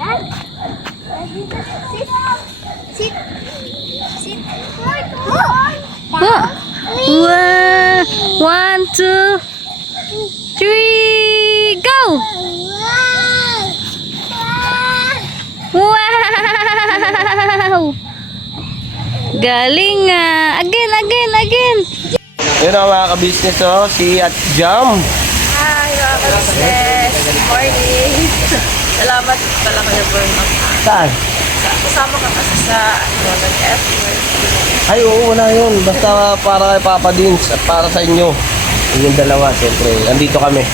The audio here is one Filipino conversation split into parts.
Yan. Sit. Sit. Sit. Wow. One, two, three, go! Wow! Galing nga! Again, again, again! Yun ang mga ka-business, oh, si at Jam. Hi, mga ka-business. Good morning. Salamat pala kayo for Saan? kasama ka kasi sa nag-effort. Ay, oo, wala yun. Basta para kay Papa Dins at para sa inyo. Yung dalawa, siyempre. Andito kami.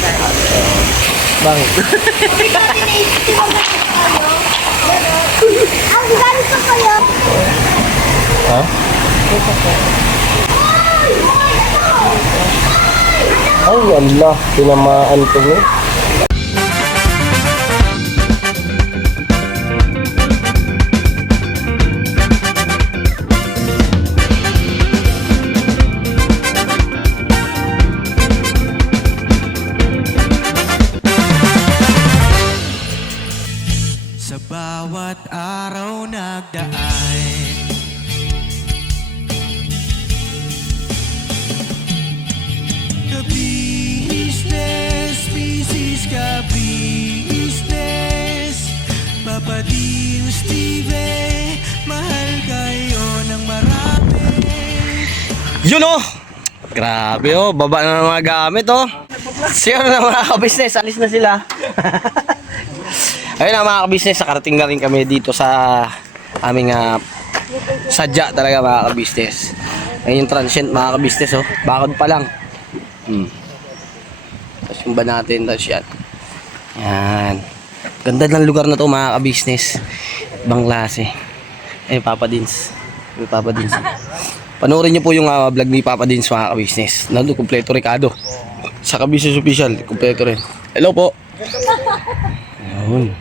Bakit? Ang ganito kayo. Ha? Ay, Allah. Tinamaan ko mo. Sa bawat araw nagdaan, ka-business, business ka-business, Papa Dins TV, mahal kayo ng marami. Yun, oh! Grabe, oh. Baba na ng mga gamit, oh. Siya na mga ka-business. Alis na sila. Ayun na mga ka-business, nakarating na rin kami dito sa aming sadya talaga mga ka-business. Ayun yung transient mga ka-business, oh. Bakod pa lang. Tapos yung ba natin, tapos yan. Yan. Ganda ng lugar na to mga ka-business. Ibang klase. Ayun, Papa Dins. Ayun, Papa Dins. Panoorin nyo po yung vlog ni Papa Dins mga ka-business. Nandun, kumpleto Ricardo. Sa ka-business official, kumpleto rin. Hello po. Ayun.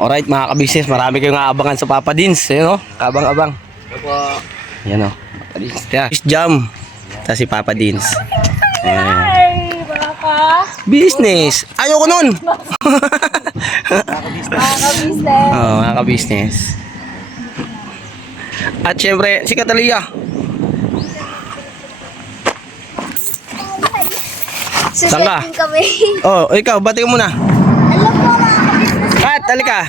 Alright mga ka-business, marami kayong aabangan sa Papa Dins. Ayun, oh, kabang-abang. Yan, oh, Papa Dins. Fish Jam. Tapos si Papa Dins. Ay, baka. Business. Ayoko nun. Ka-business. Oo, mga ka-business. At syempre, si Catalia. Saan ka? Susunod kami. Oh, ikaw, bati ka muna. Alam po mga ka-business. Kat, halika.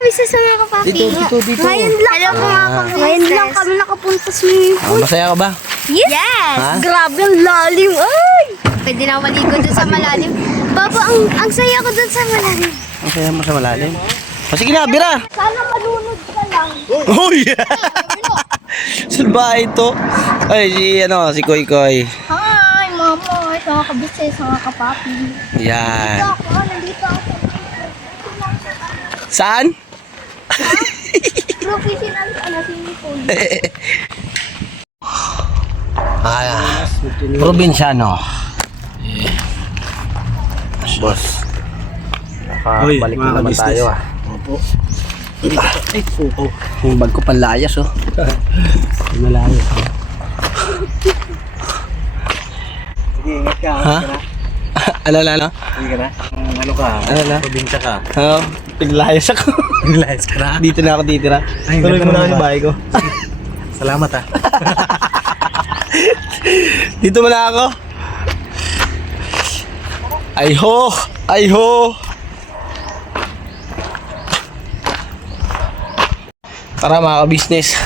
Isa sa mga kapapi. Dito. Ngayon lang. Alam po mga ka-business. Ngayon lang kami nakapunta sa swimming pool. Masaya ka ba? Yes! Ha? Grabe ang lalim. Ay! Pwede na maligo dun sa malalim. Papa, ang saya ko dun sa malalim. Masaya mo sa malalim. O sige na, bira. Sana malunod ka lang. Oh yeah. Salbahe ito. Ay, si Koy Koy. Hi, mama. Ito mga kabisnes, mga kapapi. Yan. Nandito ako. Saan? Professional swimming pool. Probinsyano. Boss. Nakabalik na naman tayo Opo. Ay, yung bag ko panlayas, oh. Malayas, oh. Sige, ingat ka. Ha? Alala na? Sige na. Ano ka? Ano na? Probinsya ka. Oo, pinlayas ako. Nice ka na. Dito na ako titira. Ay, Tuloy mo ganda na naman yung ba? bahay ko. Salamat ah. Dito mo na ako. Ay ho! Ay ho! Tara mga ka-business.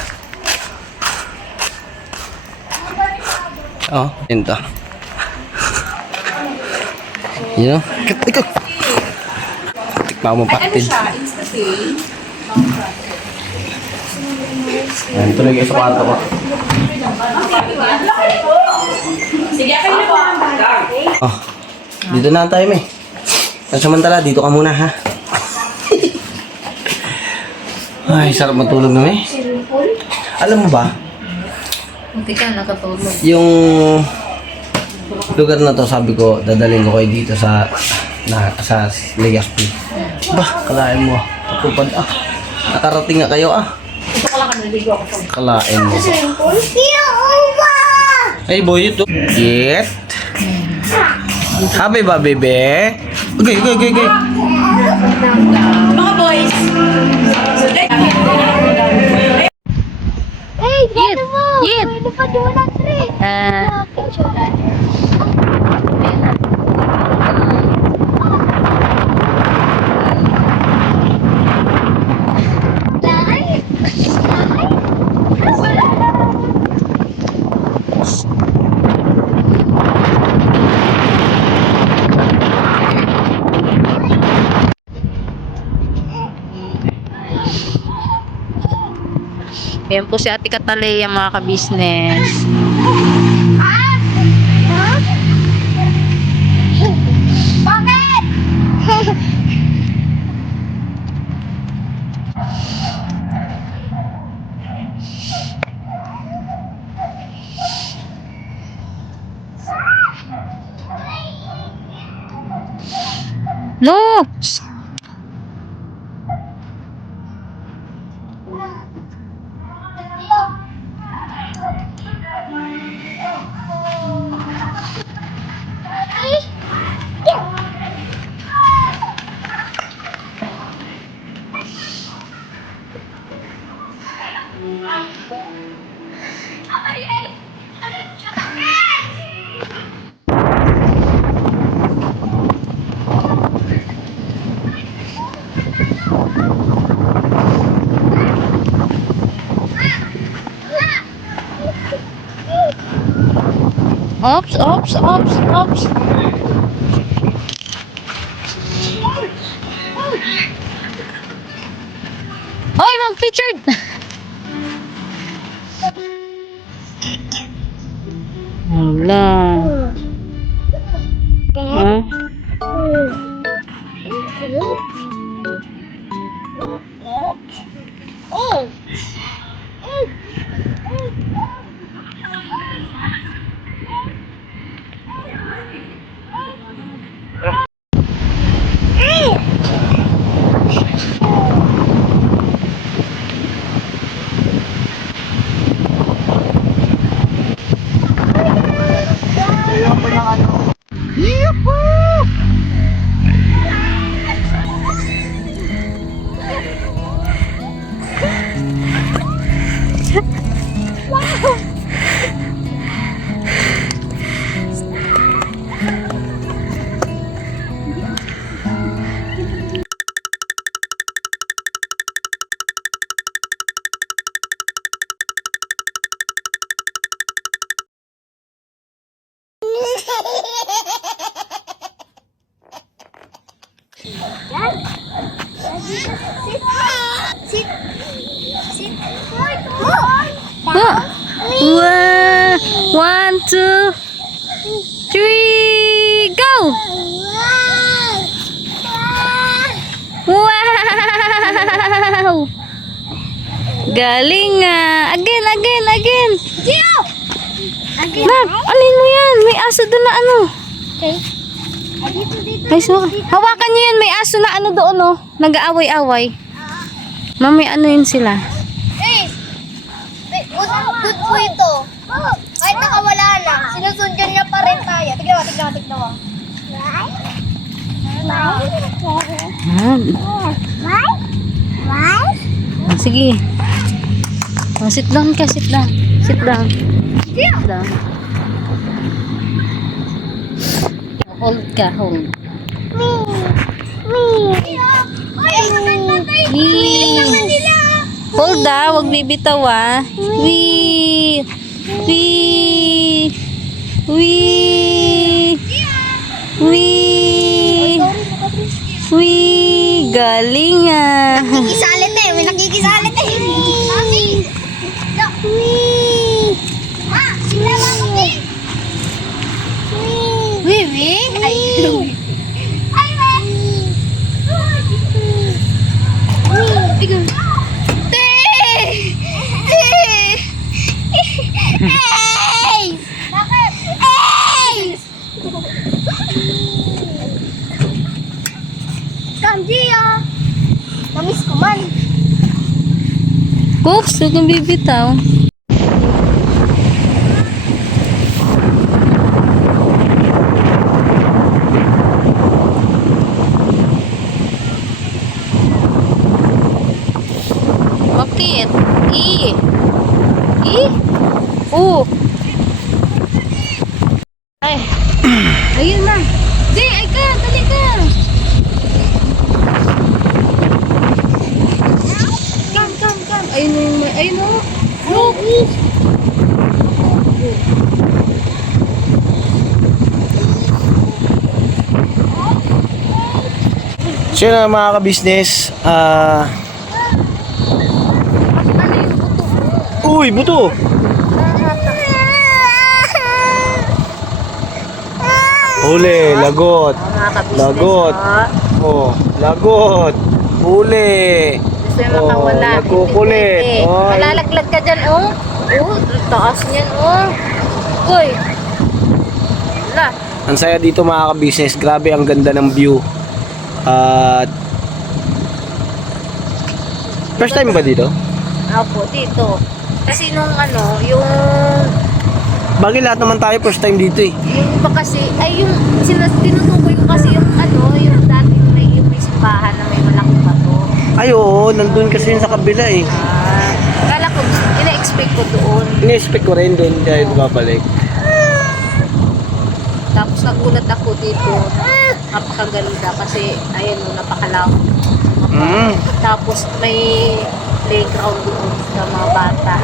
Oh, yun to. Yun o. Ikaw. Tikma mo package. Yan, tuloy kayo sa kwarto ko. Oh, dito na tayo, may. Samantala, dito ka muna, ha? Ay, sarap matulog na, may. Alam mo ba? Hindi ka nakatulog. Yung lugar na to, sabi ko, dadalhin ko kayo dito sa Legazpi. Bah, kalain mo. Pagpupad, nakarating nga kayo, Ito ka lang naligo ako. Kalain mo. Uwa! Hey, boy, ito. Get. Happy ba, bebe? Okay, okay, okay, okay. Mga boys. Hey, Yit! ano mo? Yit! Ano pa di walang tree? Ah, Ayan po si Ate Kataleya mga ka-business. Bakit? No! Ops, ops, ops, ops. Hoy, Ma'am Richard! Wala. Ha? Sit. Sit. Hoy, hoy. Wow! One, two, three, go! Wow! Galing ah! Again, again, again! Gio! Again. Nat, alin mo yan? May aso doon na ano. Okay. Dito, dito. Ay, so, hawakan niyo yan. May aso na ano doon, oh. Nag-aaway-away. Mami, ano yun sila? Eh, good po ito. Kahit nakawala na, sinusundan niya pa rin tayo. Tignan mo, tignan mo, tignan mo. Ah, sige. Oh, sit down ka, sit down. Sit down. Sit down. Hold ka, hold. Hold ah, wag bibitaw ah. Wee! Wee! Wee! Wee! Wee! Galing ah. Nakikisalit eh, may nakikisalit eh. Mami! Ma, sila mami! Wiwi? Ay, ay, Hey! Bakit? Hey! Kamjiyo! Namiss ko man. Oops, huwag kang bibitaw. E. E? O. Ay. Ayun na. Di, ay ka, dali ka. Come. Ayun na yung, ayun na. Look. So yun mga ka-business, uy, buto! Huli, lagot. Mga kabisnes, Lagot. Oh, lagot. Huli. Gusto yung makawala. nagkukulit. Hindi pwede. Oy. Malalaglag ka dyan, oh. Oh, taas niyan, oh. Uy. Wala. Ang saya dito mga ka-business, grabe ang ganda ng view. At first time ba dito? Opo, dito. Kasi nung ano, yung Bagay lahat naman tayo first time dito eh. iba kasi, ay yung tinutukoy ko kasi yung ano, yung dati may simbahan na may malaking bato. Ay oo, nandun kasi yun sa kabila eh. Kala ko, ina-expect ko doon. Ina-expect ko rin doon tayo babalik. Tapos nagulat ako dito. Napakaganda kasi, ayun o, napakalawak. Tapos may playground doon sa mga bata.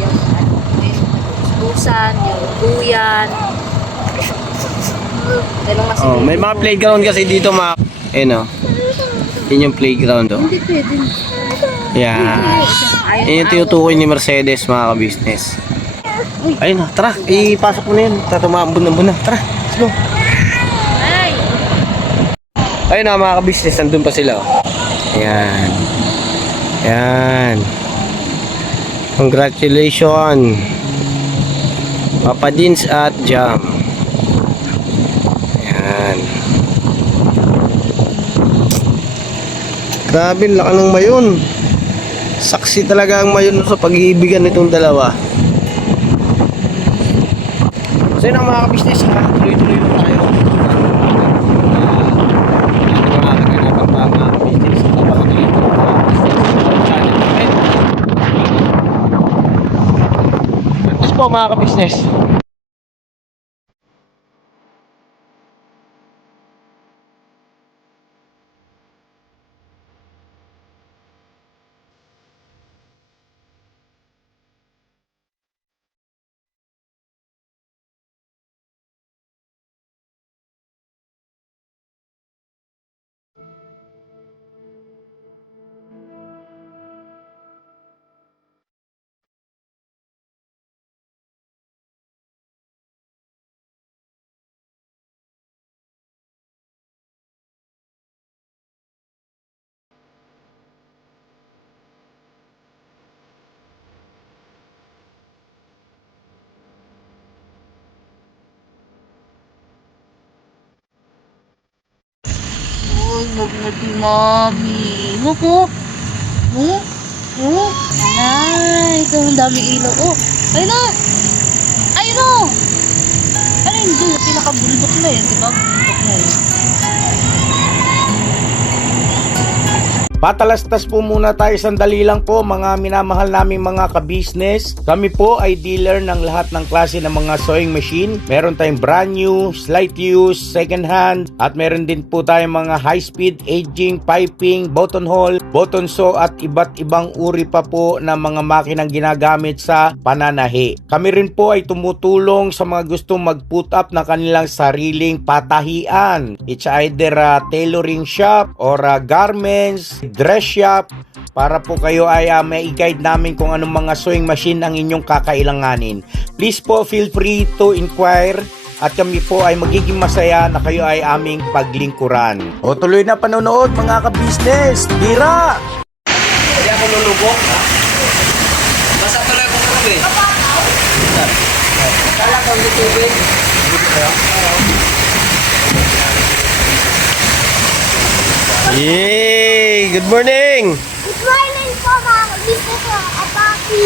Yung ano, may busan, yung duyan. Ganun kasi Oh, may mga playground kasi dito mga oh. Yun yung playground oh. Hindi pwede. Yeah. Ayun, Yun yung tinutukoy ni Mercedes mga ka-business. Ayun na, tara, ipasok mo na yun. Tatumambon na. Tara, let's go. Ay! Ayun na mga ka-business, nandun pa sila oh. Ayan. Ayan. Congratulations. Papa Dins at Jam. Ayan. Grabe, laki ng mayon. Saksi talaga ang mayon sa pag-iibigan nitong dalawa. So yun ang mga ka-business ha. Tuloy-tuloy lang tayo. Mga kaganapan pa mga ka-business. Napakatuloy ito mga ka-business. Channel namin. Tapos po mga ka-business. Uy, magmati mami. Nuko. Ay, ito ang dami ilaw. Oh, ayun na. Ayun na. Ano yun doon? Pinakabundok na yun, di ba? Bundok na yun. Patalastas po muna tayo sandali lang po mga minamahal naming mga ka-business. Kami po ay dealer ng lahat ng klase ng mga sewing machine. Meron tayong brand new, slight use, second hand, at meron din po tayong mga high speed, aging, piping, button hole, button sew at iba't ibang uri pa po ng mga makinang ginagamit sa pananahi. Kami rin po ay tumutulong sa mga gustong mag-put up ng kanilang sariling patahian. It's either a tailoring shop or a garments, dress shop, para po kayo ay may i-guide namin kung anong mga sewing machine ang inyong kakailanganin. Please po feel free to inquire at kami po ay magiging masaya na kayo ay aming paglingkuran. O tuloy na panonood mga ka-business. Tira! Hindi ako lulubok ha. Basta tuloy ko tubig. Kala ko yung tubig. Yay! Good morning! Good morning po mga kabisnes mga kapapi.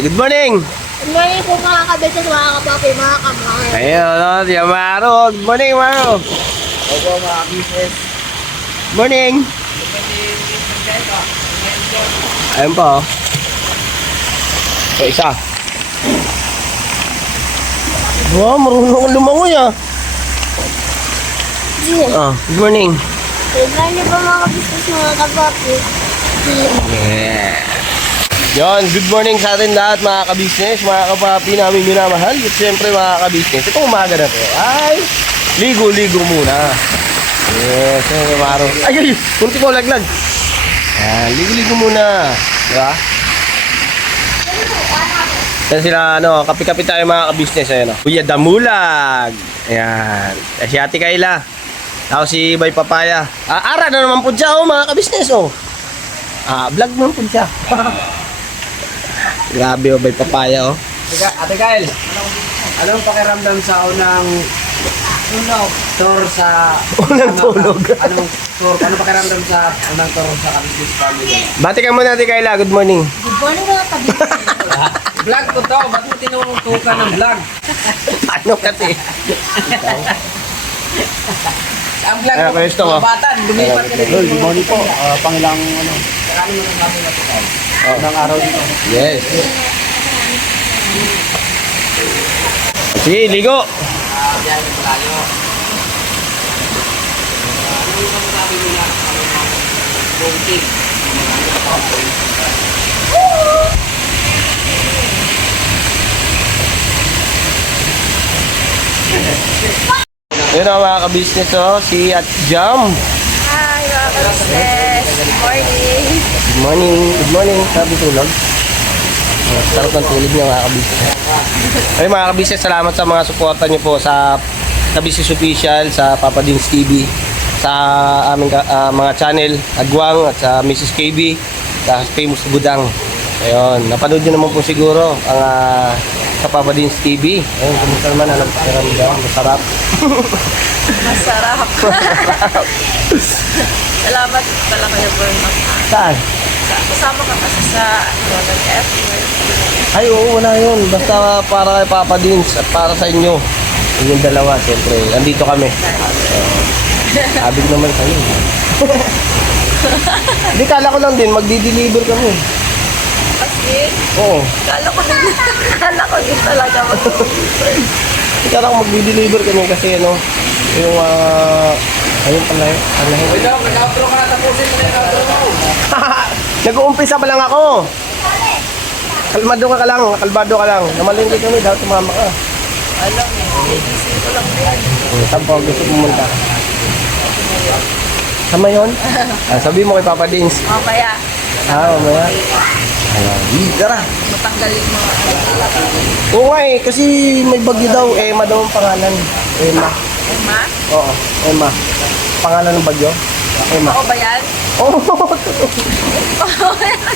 Good morning! Good morning po mga kabisnes mga kapapi, mga kamay. Ayun, si Amaro. Good morning, Amaro. Opo mga business. Morning. Ayun pa, oh. So, isa. Wow, marunong akong lumangoy, ah. Oh, good morning. Gani ba mga kabisnes mga kapapi? Yeah. Yon, good morning sa atin lahat mga kabisnes, mga kapapi namin minamahal. At siyempre mga kabisnes, itong umaga na to ay ligo-ligo muna. Yes, ay, kunti ko laglag. Yan, ligo-ligo muna. Diba? Yan sila, kapi-kapi tayo mga kabisnes. Ayan, Kuya Damulag. Ayan. Si Ate Kayla. Tapos si Bay Papaya. Ara na naman po siya, mga kabisnes, vlog naman po siya. Grabe, Bay Papaya, Ate Kyle, anong pakiramdam sa unang tour sa... Unang tulog. Anong pakiramdam sa unang tour sa Kabisnes Family? Bati ka muna, Ate Kayla. Good morning. Good morning mga kabisnes. Vlog ko to, ba't mo tinutukan ng vlog? Ano kasi? Ang vlog Ano, ko, Kristo, mga batan, lumipat ka dito. Good morning po. Pangilang Marami mo nang kami matukan. Unang araw dito. Yes. Sige, ligo. Biyahe ng malayo. Ano yung masasabi nila ng buong team? Yun ang mga kabisnes, si At Jam. Hi mga kabisnes. Good morning. Good morning. Good morning. Sabi tulog. Sarap ng tulog niya mga kabisnes. Ay mga kabisnes, salamat sa mga suporta niyo po sa Kabisnes Official, sa Papa Dins TV, sa aming mga channel, Agwang at sa Mrs. KB, sa Famous Budang. Ayun, napanood niyo naman po siguro ang sa Papa Dins TV. Ayun, kumusta naman? Alam ko karamdam, masarap. Masarap. Salamat pala kayo for Saan? kasama ka kasi sa nag-F. Ay, oo, wala yun. Basta para kay Papa Dins at para sa inyo. Yung dalawa, siyempre. Andito kami. Abig naman kayo. Hindi, kala ko lang din, magdi-deliver kami. Kasi, Oo. kala ko din talaga Kala ko magdi-deliver kami kasi yung ayun pala yun. Nag-outro ka na, tapusin mo na yung outro mo. Nag-uumpisa pa lang ako. Kalmado ka lang, kalmado ka lang. Namalingki kami, daw tumama ka. alam eh. Iisip ko lang din. Saan po gusto pumunta? Sama yun? Sabi mo kay Papa Dins. Mamaya, Mamaya. Ayan, tara. matanggalin mo. Oo nga kasi may bagyo daw. Emma daw ang pangalan. Emma. Emma? Oo, Emma. Pangalan ng bagyo? Emma. Ako ba yan? Oo.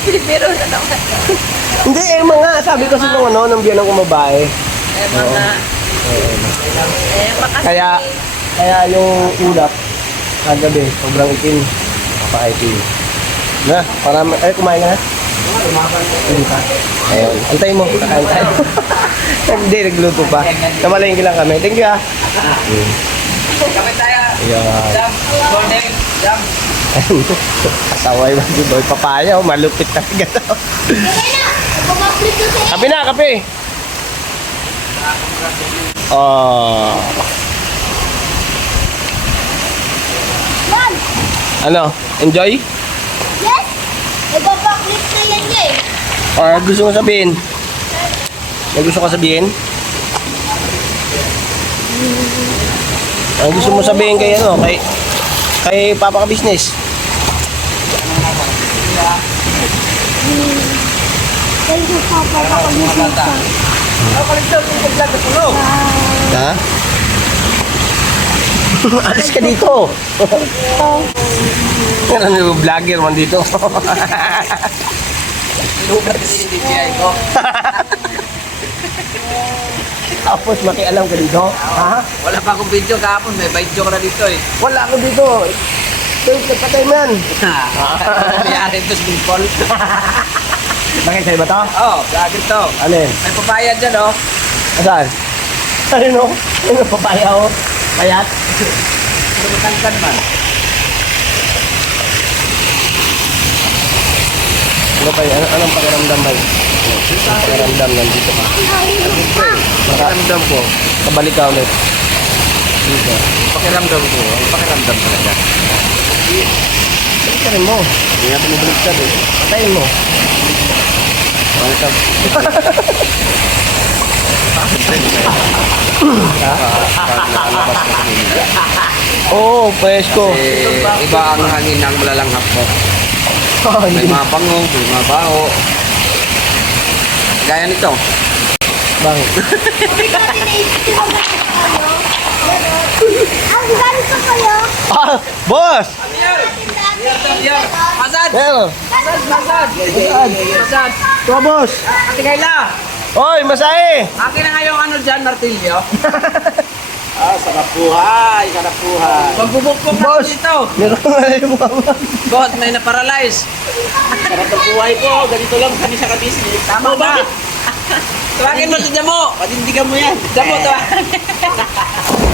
Biro na naman. Hindi, Emma nga. Sabi kasi nung biyanang kong babae. Emma nga. Emma kasi. Kaya yung ulap, kagabi, sobrang itim. Napaka-itim. Na, kumain ka na? Hindi pa. Ayun, antayin mo. Kakain tayo. Hindi, nagluto pa. Namalingki lang kami. Thank you, Kapit tayo. Yeah. Jam. Morning. Jam. Kasaway ba si Boy Papaya? Malupit talaga daw. Kape na, kape. Yan! Ano? Enjoy? Yes! Nagpapaklit na yan eh. Or gusto mo sabihin? May gusto ka sabihin? Ang gusto mo sabihin kay kay Papa ka Business? Thank you, Papa. Pakabisnes ka. Ha? Alis ka dito. Meron yung vlogger man dito. Inubat kasi yung DJI ko. Tapos makialam ka dito. Ha? Wala pa akong video kahapon. May video ka na dito eh. Wala ako dito. Patay mo yan. Mayari ito sa Bingpol. Bakit sa'yo ba to? Oo, lagi ito. Ano yun? May papaya dyan oh. Saan? Ano? Ano papaya o? Payat? Lumutangkan man. Ano ba yun? Anong pakiramdam ba yun? Anong pakiramdam nandito ka? Pakiramdam ko. Kabalik ka ulit. Dito. Pakiramdam ko. Ang pakiramdam talaga. Pagkarin mo. Hindi nga pinubaliktad eh. Patayin mo. Baliktad. Oo, presko. Iba ang hangin ng malalanghap mo. May mga bango, may mga baho. Gaya nito. Bakit? Ang ganito kayo. Ah, boss! Masad! Pero, Masad! ito boss! Ate Kayla! Oy, masahe! Akin na nga yung ano dyan, martilyo. Sarap buhay, sarap buhay. Pagbubukbok na dito. Meron nga yung mama. Boss, may na-paralyze. Sarap ng buhay ko, ganito lang kami sa kabisnes. Tama ba? Tawagin mo si Jamo. Panindigan mo yan. Jamo, tawagin.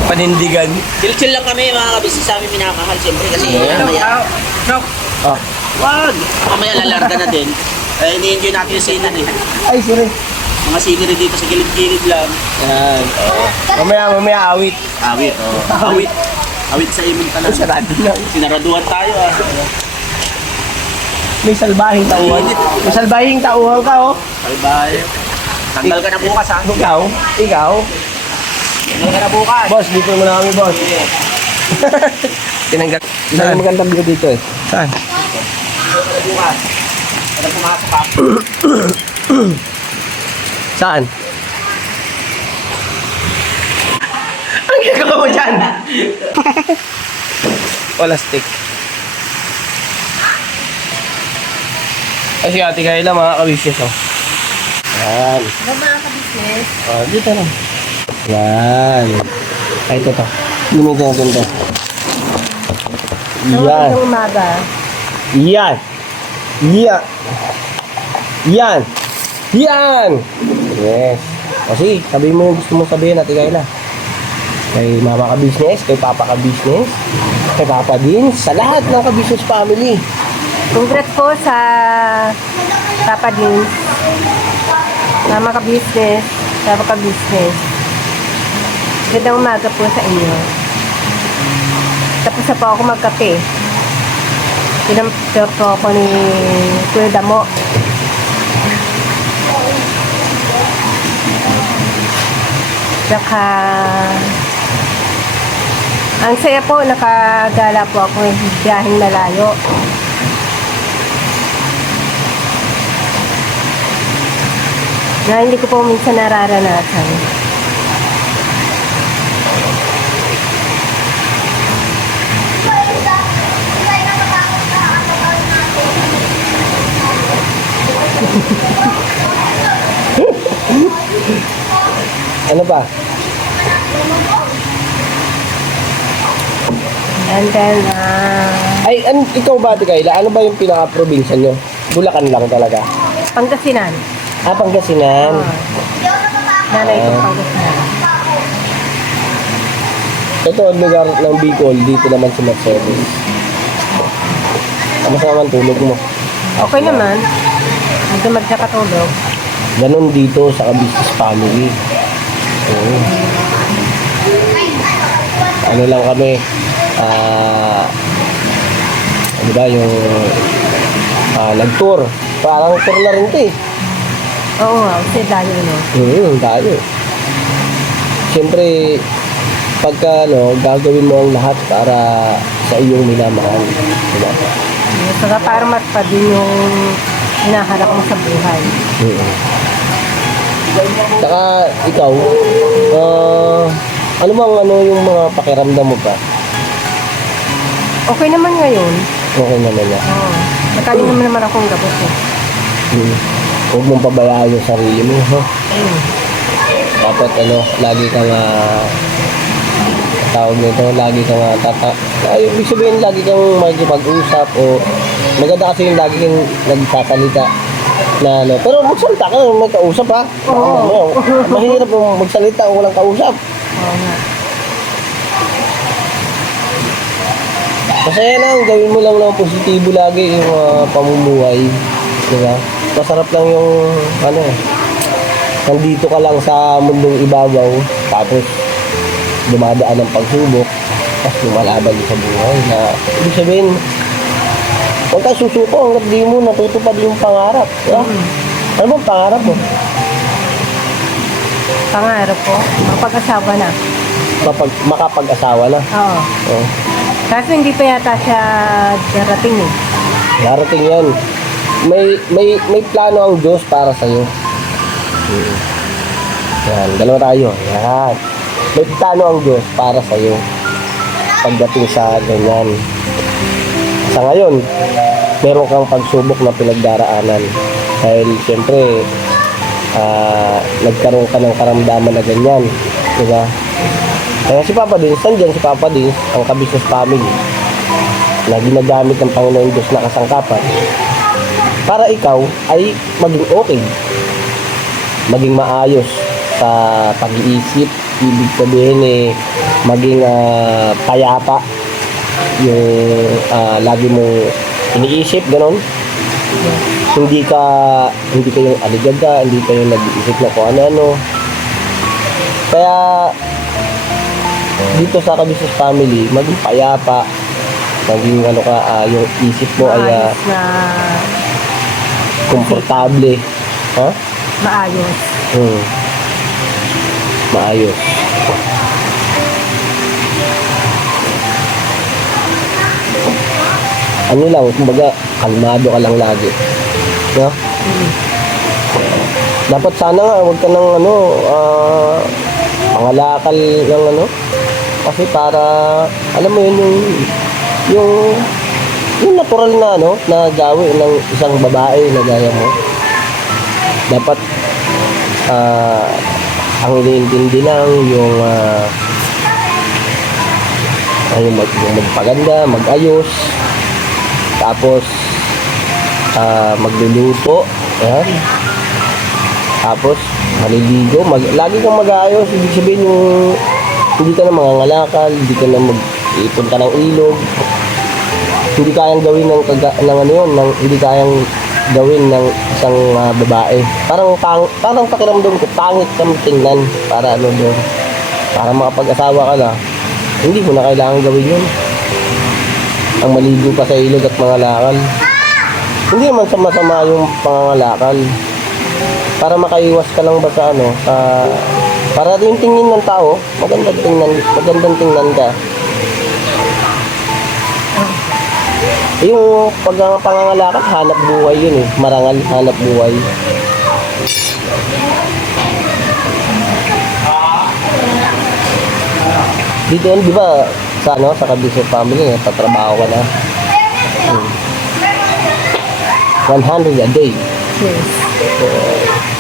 Panindigan. Chill-chill lang kami mga kabisnes sa amin minamahal. Siyempre kasi mamaya. Ah. Wag. Mamaya lalarda na din. Ini-enjoy natin yung sinan eh. Ay, sorry. Mga scenery dito sa gilid-gilid lang. Yan. Mamaya awit. Awit, awit. Awit sa imong tanan. Sarado lang. Sinaraduhan tayo ah. May salbahing tauhan. May salbahing tauhan ka, oh. Salbahe. Tanggal ka na bukas ha. Ikaw? Tanggal ka na bukas. Boss, dito mo na kami, boss. Tinanggal. Saan? Magandang view dito eh. Saan? Bukas. Kada pumasok ka. Saan? Ang gagawa mo dyan? Wala stick. Kasi ate Kayla, mga kabisnes, oh. Yan. Mga kabisnes. Oh, dito na. Yan. Ay, ito to. Gamitin natin to. Yan. Ng umaga. Yan. Yan. Yan. Yan. Yes. Kasi, sabihin mo yung gusto mong sabihin, ate Kayla. Kay mama ka-business, kay papa ka-business, kay papa din, sa lahat ng ka-business family. Congrats po sa Papa Din. Mama ka-business. Papa ka-business. Gandang umaga po sa inyo. Tapos na po ako magkape. Pinampir po ako ni Kuya Damo. Saka ang saya po, nakagala po ako ng biyaheng nalayo. Na hindi ko po minsan nararanasan. Ano ba? And then, Ay, ikaw ba, ate Kayla? Ano ba yung pinaka-probinsya nyo? Bulacan lang talaga. Pangasinan. Ah, Pangasinan. Nanay ko Pangasinan. Ito ang lugar ng Bicol, dito naman sa Mercedes. Kamusta naman tulog mo? Okay naman. Hindi magkakatulog. Ganon dito sa business family. Oo. Ano lang kami, ano ba yung nag-tour. Parang tour na rin ito eh. Oo nga, kasi dahil no. Dahil. Siyempre, pagka gagawin mo ang lahat para sa iyong minamahal. Diba? Saka para matpa din yung hinaharap mo sa buhay. Saka ikaw, ano bang yung mga pakiramdam mo pa? Okay naman ngayon. Okay naman na. Oo. Nakalim naman akong gabot eh. Huwag mong pabayaan yung sarili mo, ha? Dapat lagi kang tawag nito, lagi kang ibig sabihin, lagi kang makikipag-usap o maganda kasi yung lagi kang nagsasalita na pero magsalita ka, may kausap, ha? Oo. Mahirap kung magsalita o walang kausap. Oo nga. Masaya lang, gawin mo lang ng positibo lagi yung pamumuhay. Diba? Masarap lang yung, ano nandito ka lang sa mundong ibabaw, tapos dumadaan ng pagsubok, tapos lumalaban sa buhay na, ibig sabihin, huwag ka susuko hanggat di mo natutupad yung pangarap. Diba? Ano bang pangarap mo? Pangarap ko, mapag-asawa na. Makapag-asawa na. Oo. Oh. Kaso hindi pa yata siya darating eh. Darating yan. May plano ang Diyos para sa'yo. Yan, dalawa tayo. Yan. May plano ang Diyos para sa'yo. Pagdating sa ganyan. Sa ngayon, meron kang pagsubok na pinagdaraanan. Dahil siyempre, nagkaroon ka ng karamdaman na ganyan. Diba? Kaya si Papa Dins, nandyan si Papa Dins, ang Ka-Business Family, na ginagamit ng Panginoon Diyos na kasangkapan para ikaw ay maging okay, maging maayos sa pag-iisip. Ibig sabihin maging payapa yung lagi mong iniisip, ganon. Hindi ka yung aligada, hindi ka yung nag-iisip na kung ano-ano. Kaya dito sa Ka-Business Family, maging payapa, maging yung isip mo ay Maayos na komportable. Ha? maayos. Maayos. Ano lang, kumbaga, kalmado ka lang lagi. No? Dapat sana nga, huwag ka ng pangalakal ng kasi para, alam mo yun, yung natural na na gawin ng isang babae na gaya mo. Dapat ang iniintindi lang yung magpaganda, magayos, tapos magluluto, yan. Tapos maliligo, lagi kang mag-ayos. Ibig sabihin yung hindi ka na mangangalakal, hindi ka na mag-ipon ka ng ilog, hindi kayang gawin hindi kayang gawin ng isang babae. Parang pakiramdam ko, pangit kang tingnan para para makapag-asawa ka na, hindi mo na kailangan gawin yun. Ang maligo pa sa ilog at mangalakal. Hindi naman sama-sama yung pangangalakal. Para makaiwas ka lang ba sa para rin tingin ng tao, magandang tingnan ka. Yung pangangalakal, hanap buhay yun marangal, hanap buhay. Dito di ba sa Ka-Business Family, tatrabaho ka na 100 a day. Yes.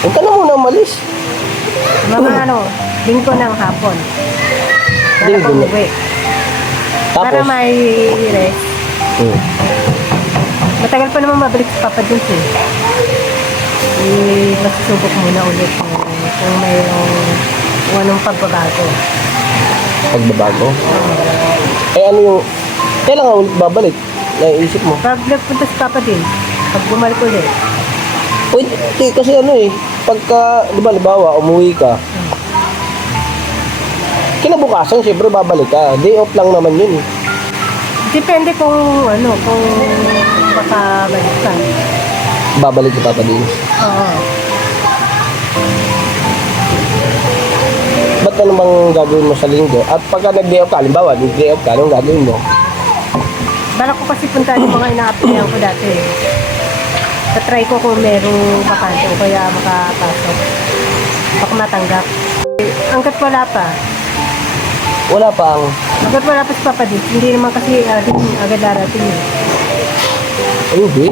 Huwag ka na muna umalis. Mga linggo ng hapon. Para Linggo na. umuwi. Para Tapos, may rest. Matagal pa naman mabalik sa Papa Dins eh. Masusubok muna ulit kung mayroong anong pagbabago. pagbabago. Ano yung, kailan nga ulit babalik? Naiisip mo? Pag nagpunta si Papa Dins, pag bumalik ulit, Pwede, kasi pagka, di ba, libawa, umuwi ka, kinabukasan, syempre, babalik ka. Day off lang naman yun. depende kung kung makabalik ka. Babalik ka pa din. Oo. Ba't ano bang gagawin mo sa linggo? At pagka nag-day off ka, halimbawa, nag-day off ka, anong gagawin mo? Balak ko kasi punta yung mga ina-applyan ko dati. Tatry ko kung merong bakante o kaya makapasok. Baka matanggap. Hanggat wala pa. Wala pa ang, Hanggat wala pa si Papa Dins, hindi naman kasi agad darating eh. hindi.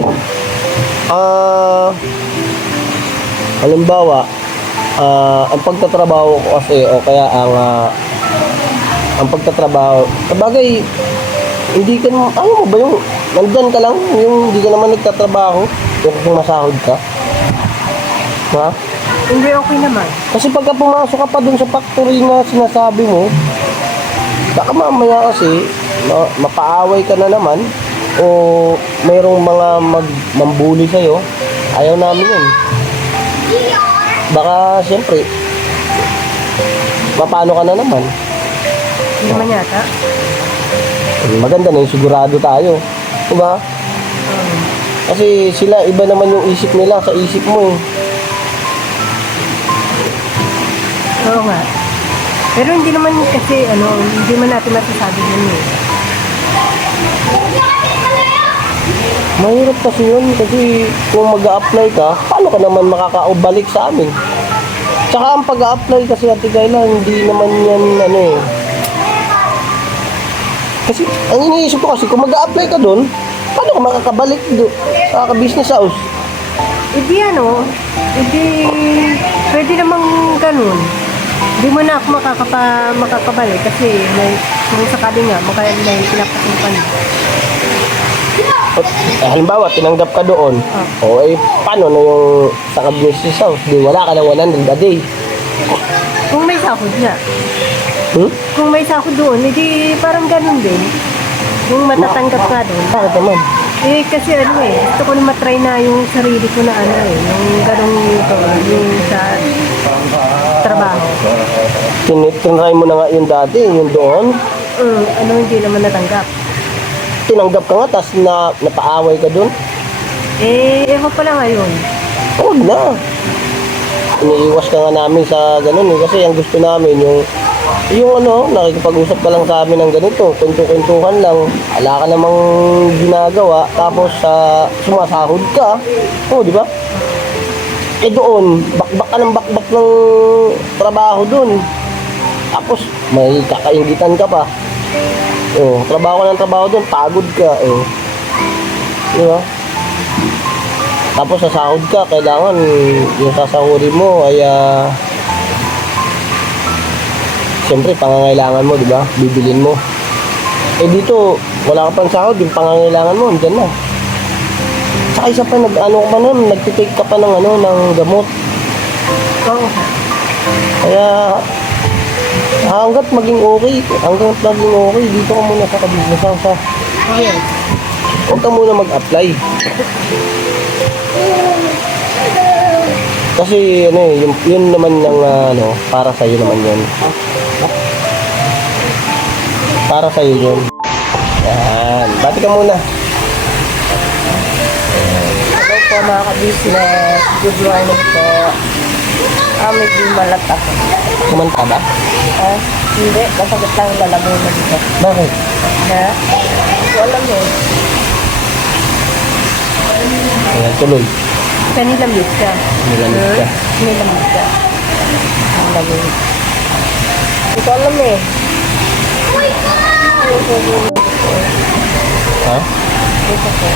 Halimbawa, ang pagtatrabaho ko kasi, o kaya ang pagtatrabaho, sabagay, hindi ka naman, ayaw mo ba yung, nandyan ka lang, yung hindi ka naman nagtatrabaho, yung masahod ka? Ha? Hindi okay naman. Kasi pagka pumasok ka pa dun sa factory na sinasabi mo, baka mamaya kasi mapaaway ka na naman o mayroong mga mambuli sa'yo Ayaw namin yun. Baka, siyempre, paano ka na naman? Hindi naman yata. Maganda na yung sigurado tayo. Diba? Kasi sila, iba naman yung isip nila sa isip mo eh. Oo nga. Pero hindi naman kasi, hindi man natin masasabi yun eh. Mahirap kasi yun kasi kung mag-a-apply ka, paano ka naman makakaubalik sa amin? Tsaka ang pag-a-apply kasi Ate Kayla, hindi naman yan kasi ang iniisip ko kasi kung mag-a-apply ka doon, paano ka makakabalik doon sa business house? Hindi pwede namang ganun. Hindi mo na ako makakabalik kasi kung sakali nga, may pinapasukan. Halimbawa, tinanggap ka doon. O paano na yung sa business house? Di wala ka ng 100 a day. Kung may sahod nga. Hmm? Kung may sahod doon, hindi parang ganun din. Kung matatanggap ka doon. Bakit naman? Kasi gusto ko na matry na yung sarili ko na yung ganung yung sa trabaho. Tinry mo na nga yung dati, yung doon. Hindi naman natanggap. Tinanggap ka nga, tapos napaaway ka doon. Ewan pa lang ngayon. Huwag na. Iniiwas ka nga namin sa ganun eh. Kasi ang gusto namin yung nakikipag-usap ka lang sa amin ng ganito. Kwento-kwentuhan lang. Wala ka namang ginagawa. Tapos sumasahod ka. Oo, di ba? Doon, bakbak ka ng bakbak ng trabaho doon. Tapos may kakaingitan ka pa. Trabaho ka ng trabaho doon, pagod ka. Di ba? Tapos sa sahod ka, kailangan yung sasahurin mo ay siyempre pangangailangan mo, di ba? Bibilin mo. Dito, wala ka pang sahod, yung pangangailangan mo, andyan na. Saka isa pa, nagtitake ka pa ng ng gamot. Oo. Kaya hanggat maging okay, dito ka muna sa business house ha. Yes. Huwag ka muna mag-apply. Kasi yun naman yung para sa iyo naman yun. Para sa iyo yun. Yan, bati ka muna. Hello po mga ka-business. Good morning po. Medyo malat ako. Kumanta ba? Hindi, masakit lang yung lalamunan ko. Bakit? Hindi ko alam eh. Ayan, tuloy. Nilamig ka. Nilamig ka. Nilamig ka. Ang lamig. Hindi ko alam eh. Ha? Dito po.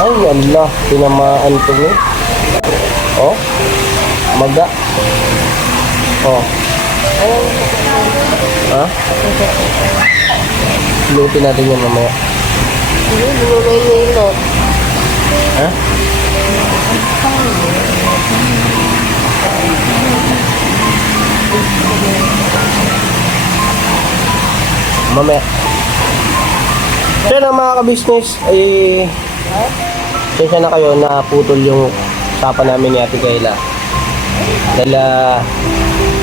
Ay, Allah. Tinamaan ko mo. Oh. Maga. Oh. Ha? Lutin natin yan mamaya. Hindi mo may nilot. Ha? Mamaya. So na mga ka-business, sensya na kayo na putol yung usapan namin ni Ate Kayla. Dahil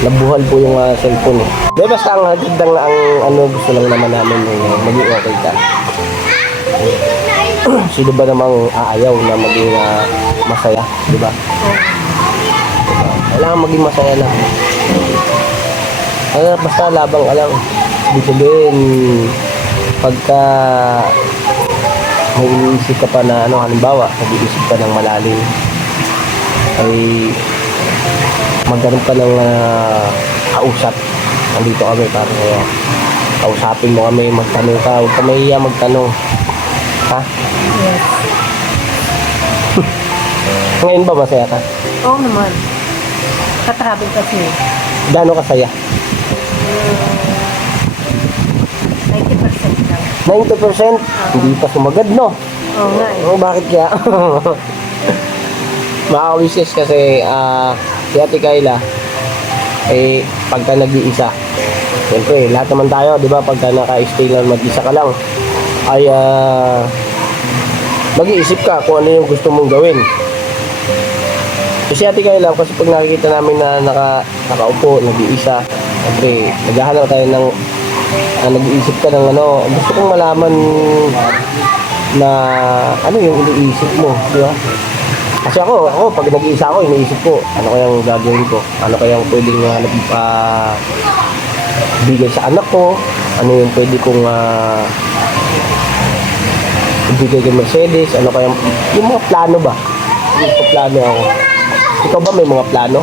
nabuhal po yung cellphone eh. Di basta ang hagdang na ang gusto lang naman namin yung maging okay ka. Sino ba namang aayaw na maging masaya, di ba? Kailangan maging masaya lang. Basta labang ka lang. Ibig sabihin, pagka may iniisip ka pa na halimbawa, nag-iisip ka ng malalim, ay magkaroon ka ng kausap. Nandito kami para kausapin mo kami, magtanong ka, huwag ka mahiya magtanong. Ha? Yes. Ngayon ba masaya ka? Oo naman. Katravel kasi. Gaano kasaya? 90% lang. 90%? Hindi pa sumagad, no? Oo nga eh. Bakit kaya? Maka-wishes kasi si Ate Kayla pagka nag-iisa, siyempre lahat naman tayo, di ba, pagka naka-stay lang mag-isa ka lang ay mag-iisip ka kung ano yung gusto mong gawin. Kasi ate kayo lang, kasi pag nakikita namin na nakaupo, nag-iisa, siyempre, naghahanap tayo ng, nag-iisip ka ng ano, gusto kong malaman na ano yung iniisip mo, di ba? Kasi ako, pag nag-iisa ako, iniisip ko, ano kayang gagawin ko, ano kayang pwedeng bigay sa anak ko, ano yung pwede kong ibigay kay Mercedes, ano kayang, yung mga plano ba? Yung plano ako. Ikaw ba may mga plano?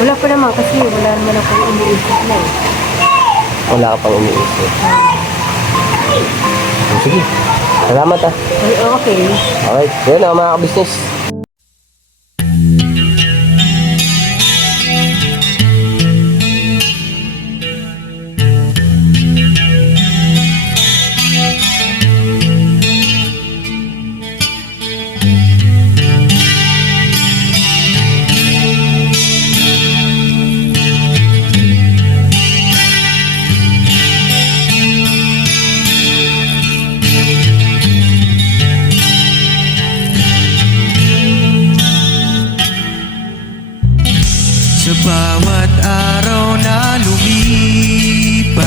Wala pa naman kasi wala naman akong iniisip na eh. Wala ka pang iniisip. Sige. Salamat ah. Ay, okay. Okay. Yun na mga ka-business. Sa bawat araw na lumipas,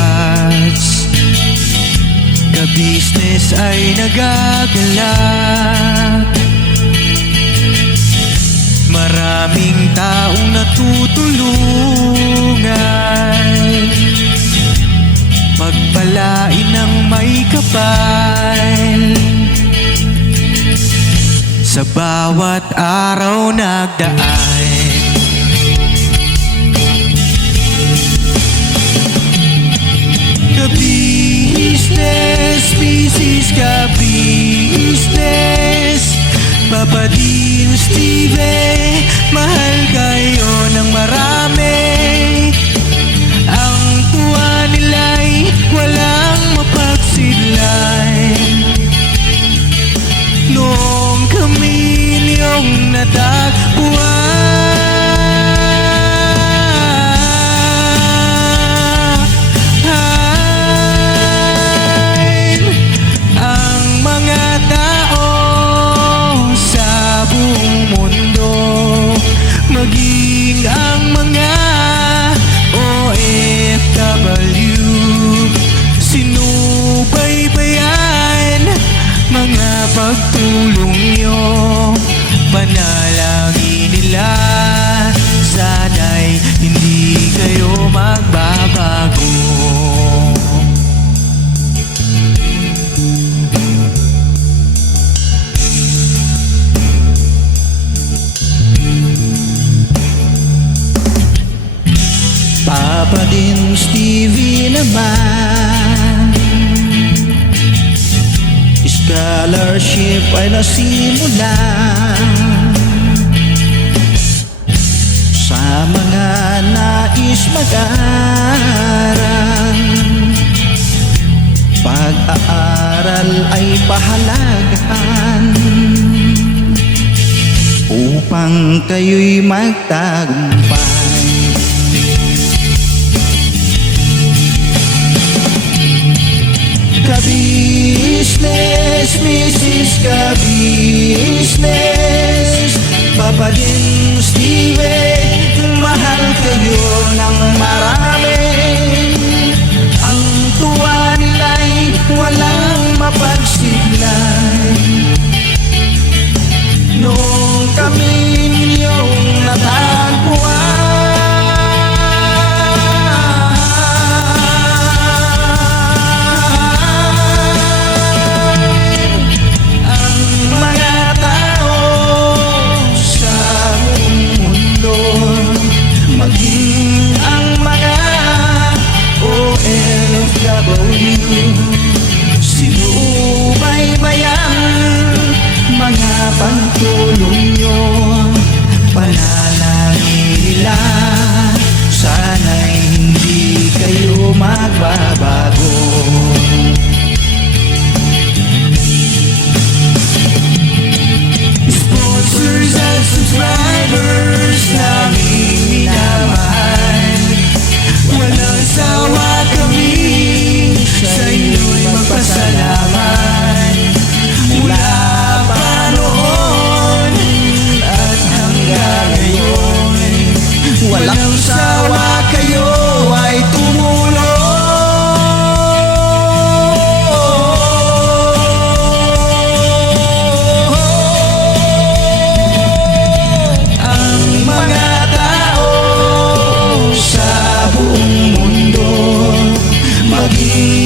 ka-business ay nagagalak. Maraming taong natutulungan, pagpalain ng may kapal. Sa bawat araw nagdaan, ka-business, business ka-business, Papa Dean, Steve, mahal kayo ng marami. Ang tuwa nila'y walang mapagsidlay. Noong kami niyong natagpuan, maging ang mga OFW, sinubaybayan mga pagtulong nyo, panalangin nila, sana'y hindi kayo magbabago. Papa Dean, Stevie naman, scholarship ay nasimula sa mga nais mag-aral. Pag-aaral ay pahalagahan upang kayo'y magtagumpay. Ka-business, Mrs. Ka-business, Papa Dean, Steve, mahal kayo ng marami. Ang tuwa nila'y walang mapagsiglay. Noong kami ninyong natagpuan, maging ang mga Aking